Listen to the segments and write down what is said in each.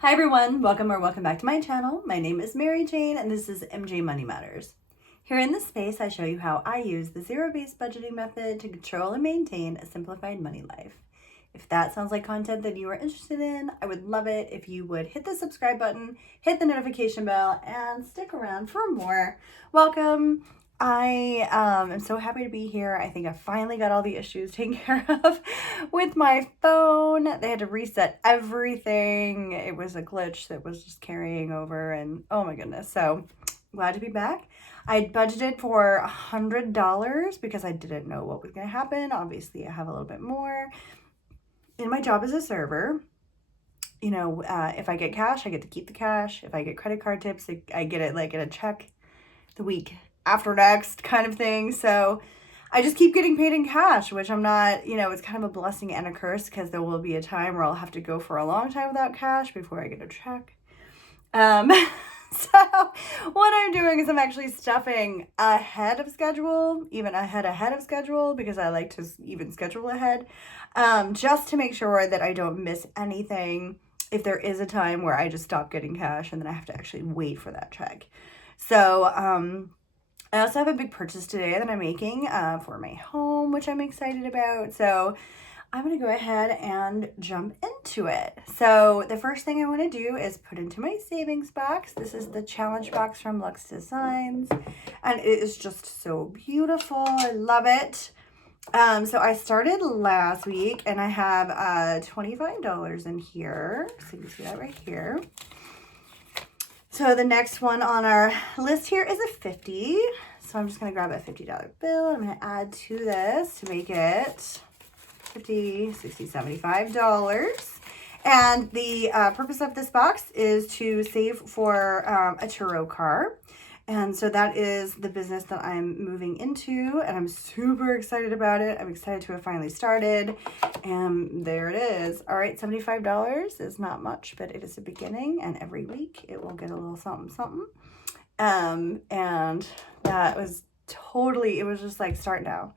Hi everyone, welcome back to my channel. My name is Mary Jane and this is MJ Money Matters. Here in this space, I show you how I use the zero-based budgeting method to control and maintain a simplified money life. If that sounds like content that you are interested in, I would love it if you would hit the subscribe button, hit the notification bell, and stick around for more. Welcome. I am so happy to be here. I think I finally got all the issues taken care of with my phone. They had to reset everything. It was a glitch that was just carrying over, and oh my goodness. So glad to be back. I budgeted for $100 because I didn't know what was going to happen. Obviously, I have a little bit more. In my job as a server, you know, if I get cash, I get to keep the cash. If I get credit card tips, I get it like in a check the week after next kind of thing. So I just keep getting paid in cash, which I'm not, it's kind of a blessing and a curse because there will be a time where I'll have to go for a long time without cash before I get a check. So what I'm doing is I'm actually stuffing ahead of schedule, even ahead of schedule, because I like to even schedule ahead, just to make sure that I don't miss anything if there is a time where I just stop getting cash and then I have to actually wait for that check. So I also have a big purchase today that I'm making for my home, which I'm excited about. So I'm going to go ahead and jump into it. So the first thing I want to do is put into my savings box. This is the challenge box from Luxe Designs, and it is just so beautiful. I love it. So I started last week, and I have $25 in here. So you can see that right here. So the next one on our list here is a 50. So I'm just going to grab a $50 bill. I'm going to add to this to make it $50, $60, $75. And the purpose of this box is to save for a churro car. And so that is the business that I'm moving into, and I'm super excited about it. I'm excited to have finally started, and there it is. All right, $75 is not much, but it is a beginning, and every week it will get a little something, something. And that was totally, it was just like, start now.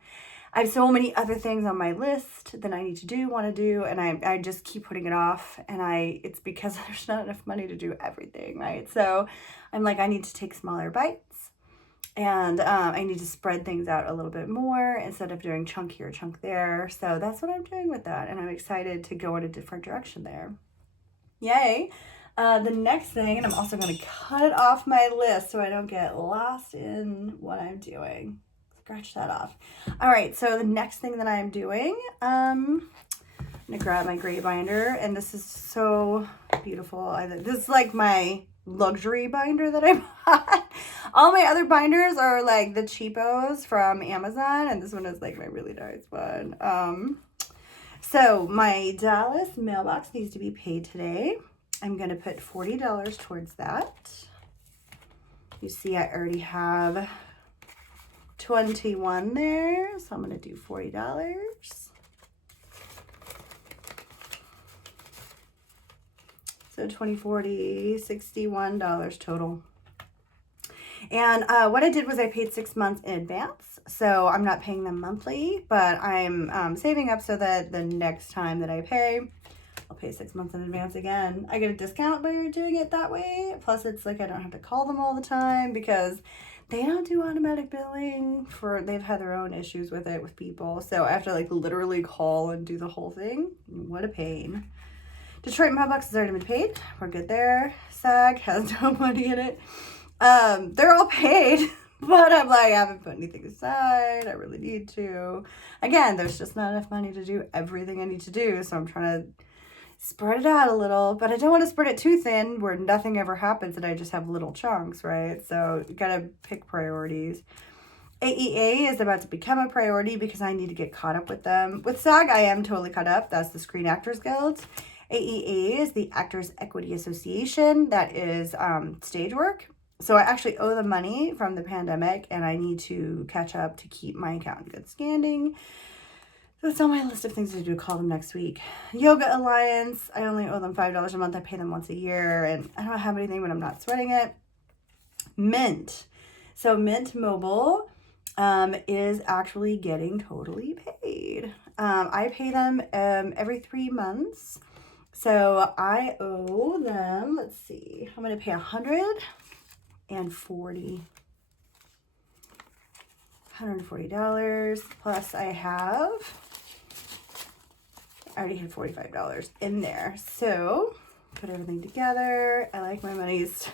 I have so many other things on my list that I need to want to do, and I just keep putting it off, and it's because there's not enough money to do everything, right? So I'm like, I need to take smaller bites, and I need to spread things out a little bit more instead of doing chunk here, chunk there. So that's what I'm doing with that, and I'm excited to go in a different direction there. Yay! The next thing, and I'm also going to cut it off my list so I don't get lost in what I'm doing. Scratch that off. All right, so the next thing that I'm doing, I'm gonna grab my gray binder, and this is so beautiful. This is like my luxury binder that I bought. All my other binders are like the cheapos from Amazon, and this one is like my really nice one. So my Dallas mailbox needs to be paid today. I'm gonna put $40 towards that. You see, I already have 21 there, so I'm going to do $40. So 20, 40, $61 total. And what I did was I paid 6 months in advance, so I'm not paying them monthly, but I'm saving up so that the next time that I pay, I'll pay 6 months in advance again. I get a discount by doing it that way. Plus, it's like I don't have to call them all the time because they don't do automatic billing they've had their own issues with it with people. So I have to like literally call and do the whole thing. What a pain. Detroit mailbox has already been paid. We're good there. SAG has no money in it. They're all paid, but I'm like, I haven't put anything aside. I really need to. Again, there's just not enough money to do everything I need to do. So I'm trying to spread it out a little, but I don't want to spread it too thin where nothing ever happens and I just have little chunks, right? So you gotta pick priorities. AEA is about to become a priority because I need to get caught up with them. With SAG, I am totally caught up. That's the Screen Actors Guild. AEA is the Actors Equity Association. That is stage work. So I actually owe them money from the pandemic, and I need to catch up to keep my account in good standing. That's on my list of things to do. Call them next week. Yoga Alliance. I only owe them $5 a month. I pay them once a year, and I don't have anything when I'm not sweating it. Mint. So Mint Mobile is actually getting totally paid. I pay them every 3 months. So I owe them, let's see, I'm going to pay $140 plus I already had $45 in there. So put everything together. I like my monies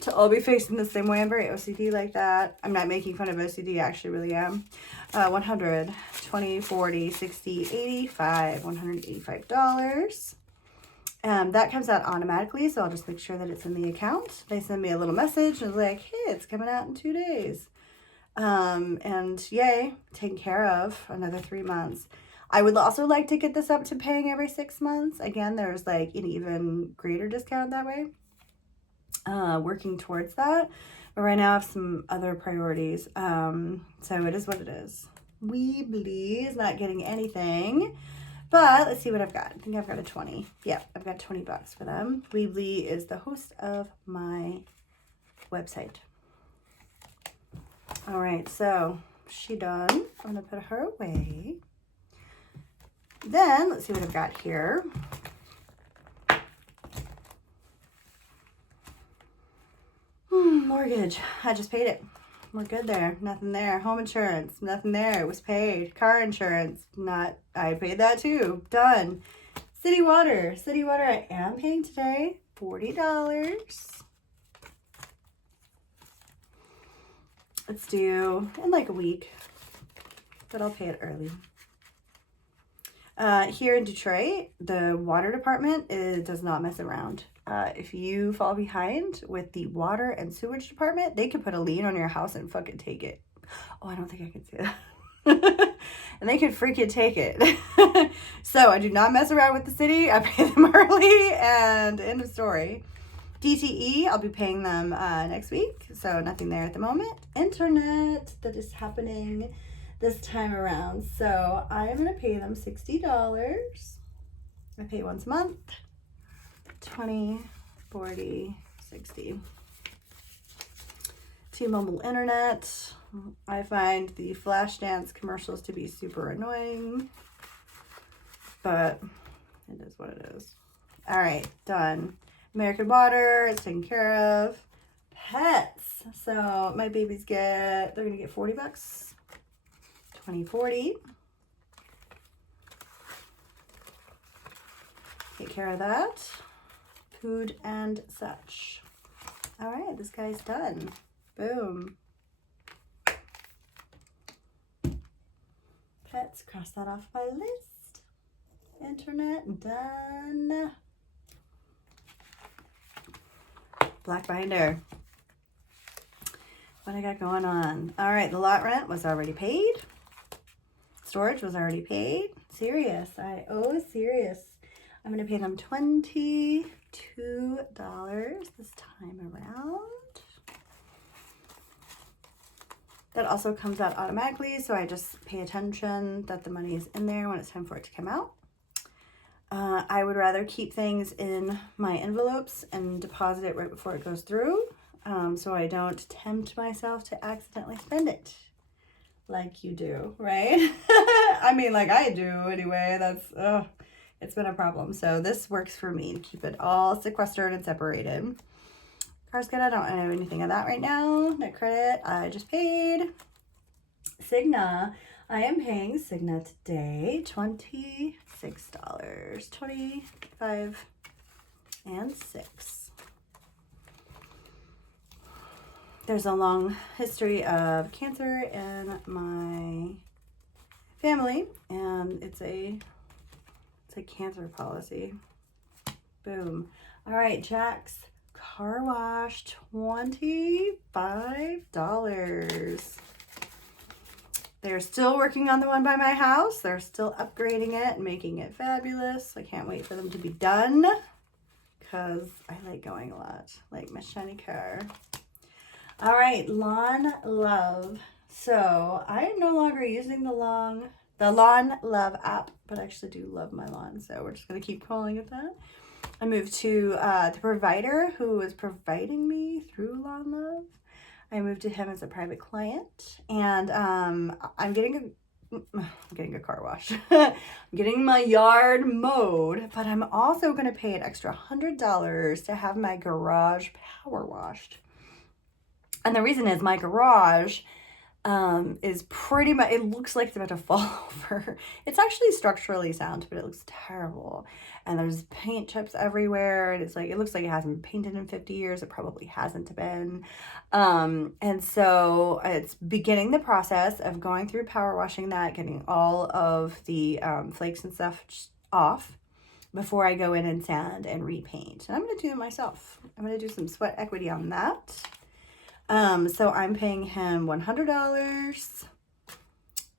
to all be facing the same way. I'm very OCD like that. I'm not making fun of OCD, I actually really am. 100, 20, 40, 60, 85, $185. That comes out automatically, so I'll just make sure that it's in the account. They send me a little message and it's like, hey, it's coming out in 2 days. And yay, taken care of, another 3 months. I would also like to get this up to paying every 6 months. Again, there's like an even greater discount that way. Working towards that. But right now I have some other priorities. So it is what it is. Weebly is not getting anything. But let's see what I've got. I think I've got a 20. Yep, I've got $20 for them. Weebly is the host of my website. All right, so she done. I'm gonna put her away. Then let's see what I've got here. Mortgage, I just paid it. We're good there. Nothing there. Home insurance, nothing there. It was paid. Car insurance, I paid that too. Done. City water I am paying today. $40. It's due in like a week, but I'll pay it early. Here in Detroit, the water department does not mess around. If you fall behind with the water and sewage department, they could put a lien on your house and fucking take it. Oh, I don't think I can say that. And they could freaking take it. So I do not mess around with the city. I pay them early and end of story. DTE, I'll be paying them next week. So nothing there at the moment. Internet, that is happening this time around. So I am going to pay them $60. I pay once a month. 20, 40, 60. T-Mobile Internet. I find the Flashdance commercials to be super annoying, but it is what it is. All right, done. American Water is taken care of. Pets. So my babies they're going to get $40. 20, 40. Take care of that. Food and such. All right, this guy's done. Boom. Pets, cross that off my list. Internet, done. Black binder. What I got going on? All right, the lot rent was already paid. Storage was already paid. Serious. I owe Serious. I'm going to pay them $22 this time around. That also comes out automatically, so I just pay attention that the money is in there when it's time for it to come out. I would rather keep things in my envelopes and deposit it right before it goes through, so I don't tempt myself to accidentally spend it like you do, right? I mean, like I do anyway. It's been a problem. So this works for me to keep it all sequestered and separated. Car's good. I don't have anything of that right now. Net credit, I just paid. Cigna, I am paying Cigna today $26. 25 and 6. There's a long history of cancer in my family, and it's a cancer policy. Boom. All right, Jack's Car Wash, $25. They're still working on the one by my house. They're still upgrading it and making it fabulous. I can't wait for them to be done because I like going a lot, like my shiny car. All right, Lawn Love. So I am no longer using the Lawn Love app, but I actually do love my lawn, so we're just going to keep calling it that. I moved to the provider who was providing me through Lawn Love. I moved to him as a private client, and I'm getting a I'm getting a car wash. I'm getting my yard mowed, but I'm also going to pay an extra $100 to have my garage power washed. And the reason is my garage is pretty much, it looks like it's about to fall over. It's actually structurally sound, but it looks terrible. And there's paint chips everywhere. And it's like, it looks like it hasn't been painted in 50 years. It probably hasn't been. And so it's beginning the process of going through power washing that, getting all of the flakes and stuff off before I go in and sand and repaint. And I'm going to do it myself. I'm going to do some sweat equity on that. So I'm paying him $100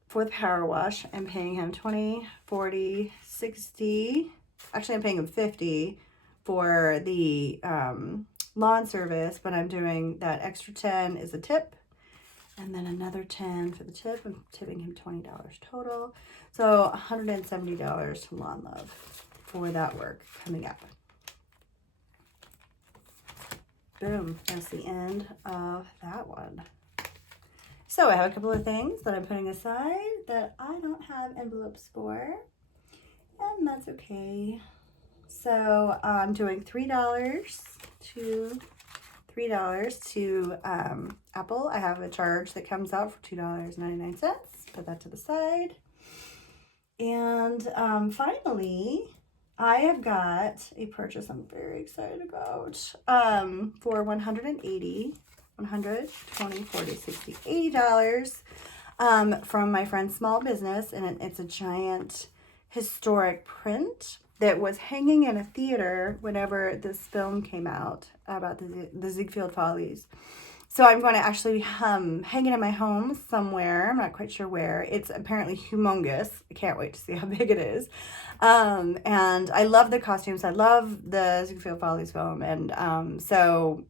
for the power wash. I'm paying him 20, 40, 60. Actually, I'm paying him 50 for the lawn service, but I'm doing that extra 10 is a tip. And then another 10 for the tip. I'm tipping him $20 total. So $170 to Lawn Love for that work coming up. Boom, that's the end of that one. So I have a couple of things that I'm putting aside that I don't have envelopes for, and that's okay. So I'm doing $3 to Apple. I have a charge that comes out for $2.99. Put that to the side. And finally, I have got a purchase I'm very excited about for $120, 40, 60, $80 from my friend's small business. And it's a giant historic print that was hanging in a theater whenever this film came out about the Ziegfeld Follies. So I'm going to actually hang it in my home somewhere. I'm not quite sure where. It's apparently humongous. I can't wait to see how big it is. And I love the costumes. I love the Ziegfeld Follies film. And so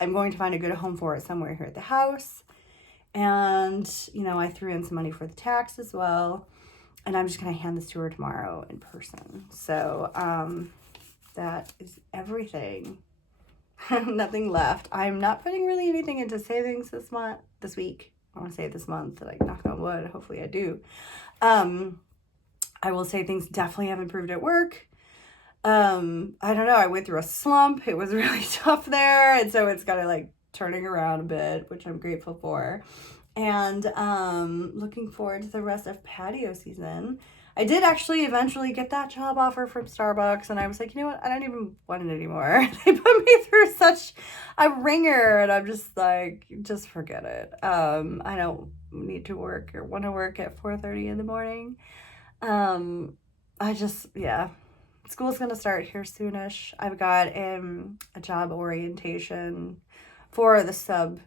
I'm going to find a good home for it somewhere here at the house. And, you know, I threw in some money for the tax as well. And I'm just going to hand this to her tomorrow in person. So that is everything. Nothing left. I'm not putting really anything into savings this week. I want to say this month, like knock on wood. Hopefully I do. I will say things definitely have improved at work. I don't know. I went through a slump. It was really tough there. And so it's kind of like turning around a bit, which I'm grateful for. And looking forward to the rest of patio season. I did actually eventually get that job offer from Starbucks, and I was like, you know what? I don't even want it anymore. They put me through such a ringer, and I'm just like, just forget it. I don't need to work or want to work at 4:30 in the morning. School's going to start here soonish. I've got a job orientation for the sub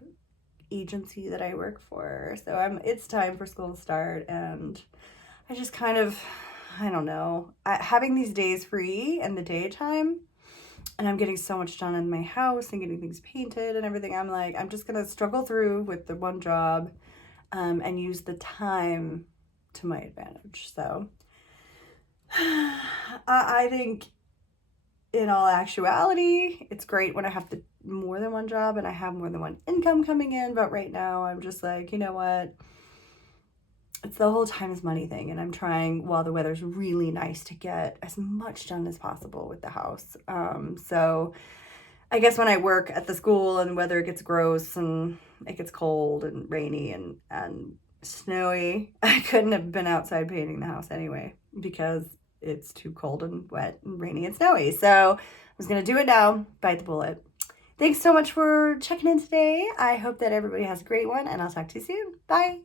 agency that I work for. So it's time for school to start, and I just kind of, I don't know, having these days free in the daytime, and I'm getting so much done in my house and getting things painted and everything. I'm like, I'm just going to struggle through with the one job and use the time to my advantage. So I think in all actuality, it's great when I have more than one job and I have more than one income coming in. But right now I'm just like, you know what? It's the whole time is money thing. And I'm trying, while the weather's really nice, to get as much done as possible with the house. So I guess when I work at the school and the weather gets gross and it gets cold and rainy and snowy, I couldn't have been outside painting the house anyway, because it's too cold and wet and rainy and snowy. So I was going to do it now, bite the bullet. Thanks so much for checking in today. I hope that everybody has a great one, and I'll talk to you soon. Bye.